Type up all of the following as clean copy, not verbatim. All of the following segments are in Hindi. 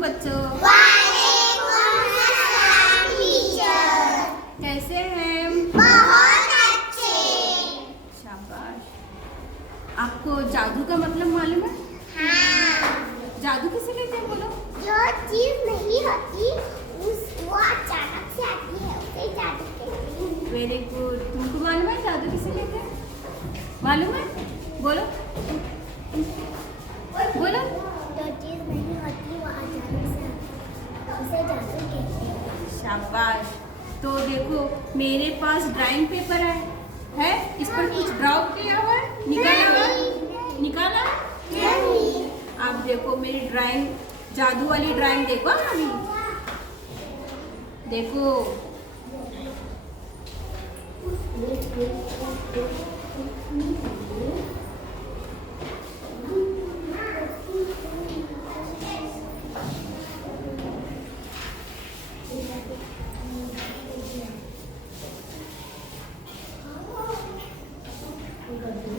वालेकुम बच्चों। वालेकुम अस्सलाम टीचर। कैसे हैं? बहुत अच्छे। शाबाश। आपको जादू का मतलब मालूम है? हाँ। जादू किसे कहते हैं बोलो? जो चीज नहीं होती वो अचानक से आती है उसे जादू कहते हैं। Very good. तुमको मालूम है जादू किसे कहते हैं? मालूम है? बोलो बोलो। जो चीज नहीं होती वो अचानक से आती है उसे जादू कहते हैं। शाबाश। तो देखो मेरे पास ड्राइंग पेपर है इस पर कुछ ड्रॉ किया हुआ है, निकाला हुआ है? निकाला है? नहीं। आप देखो मेरी ड्राइंग, जादू वाली ड्राइंग देखो अभी। देखो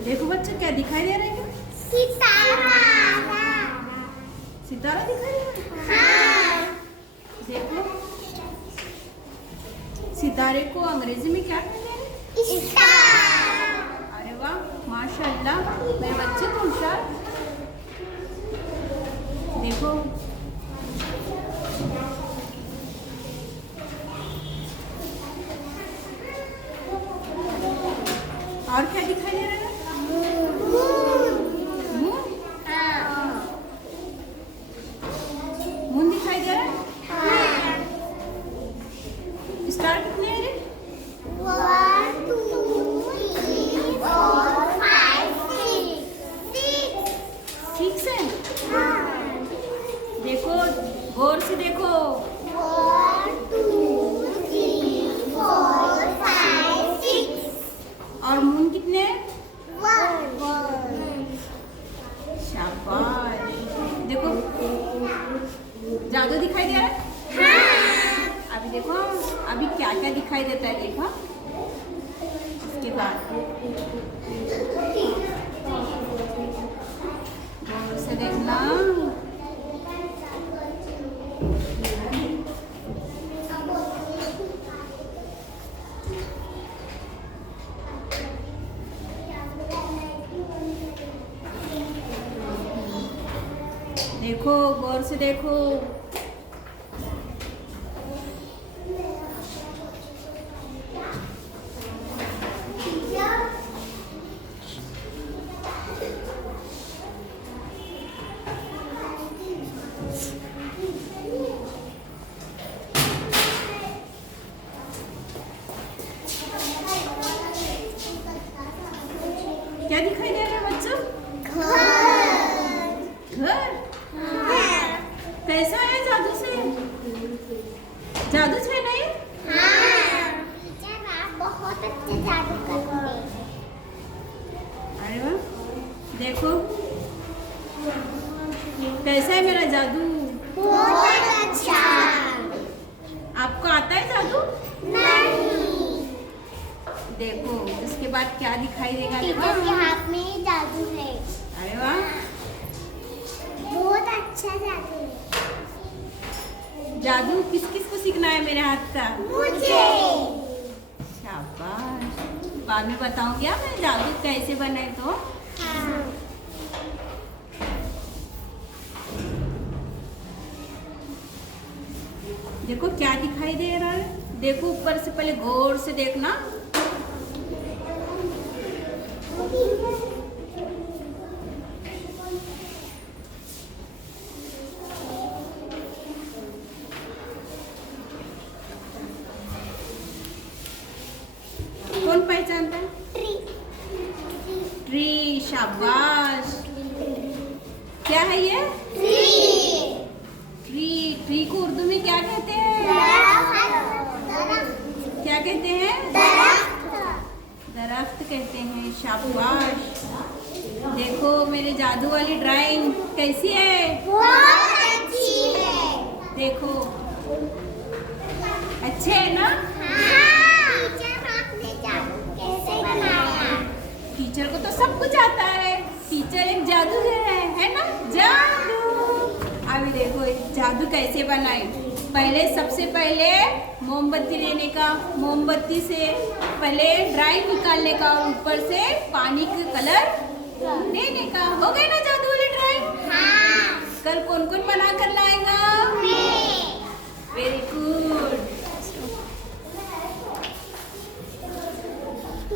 देखो बच्चे क्या दिखाई दे रहा है? क्या सितारा। सितारा दिखाई दे रहा है? हाँ। देखो सितारे को अंग्रेजी में क्या कहते हैं? स्टार। अरे वाह माशाल्लाह, मेरे बच्चे तो होशियार। देखो और क्या दिखाई दे रहा है? मून। मून दिखाई दे रहा है? स्टार कितने हैं रे? 1 2 3 4 5 6 6 है। देखो गौर से देखो। 1 2 3 4 5 6 और मून कितने हैं? 1 शाबाश। देखो जादू दिखाई दे रहा है? अभी देखो अभी क्या क्या दिखाई देता है देखो। इसके बाद गौर से देखना। देखो गौर से देखो। क्या दिखाई दे रहा है बच्चों? घर। कैसा है जादू से? जादू से नहीं? बहुत अच्छे जादू करते हैं। अरे वाह देखो कैसा है मेरा जादू? बहुत अच्छा। आपको आता है जादू? नहीं। देखो इसके बाद क्या दिखाई देगा टीचर देखो। के हाथ में ही जादू है। अरे वाह बहुत अच्छा जादू है। जादू किस किस को सीखना है मेरे हाथ का? मुझे। शाबाश। बाद में बताऊंगी मैं जादू कैसे बनाए तो। हाँ। देखो क्या दिखाई दे रहा है? देखो ऊपर से पहले गौर से देखना। कौन पहचानता है? ट्री। ट्री। शाबाश। क्या है ये? ट्री। ट्री। ट्री को उर्दू में क्या कहते हैं? क्या कहते हैं? दरख्त कहते हैं। शाबाश। देखो मेरे जादू वाली ड्राइंग कैसी है? बहुत अच्छी है। देखो अच्छे है ना? टीचर आपने जादू कैसे बनाया? टीचर को तो सब कुछ आता है। टीचर एक जादूगर है ना? जादू। अभी देखो एक जादू जादू कैसे बनाए। पहले सबसे पहले मोमबत्ती लेने का, मोमबत्ती से पहले ड्राइंग निकालने का और ऊपर से पानी का कलर देने का। हो गए ना जादू वाली ड्राइंग। हाँ। कल कौन कौन बना कर लाएगा?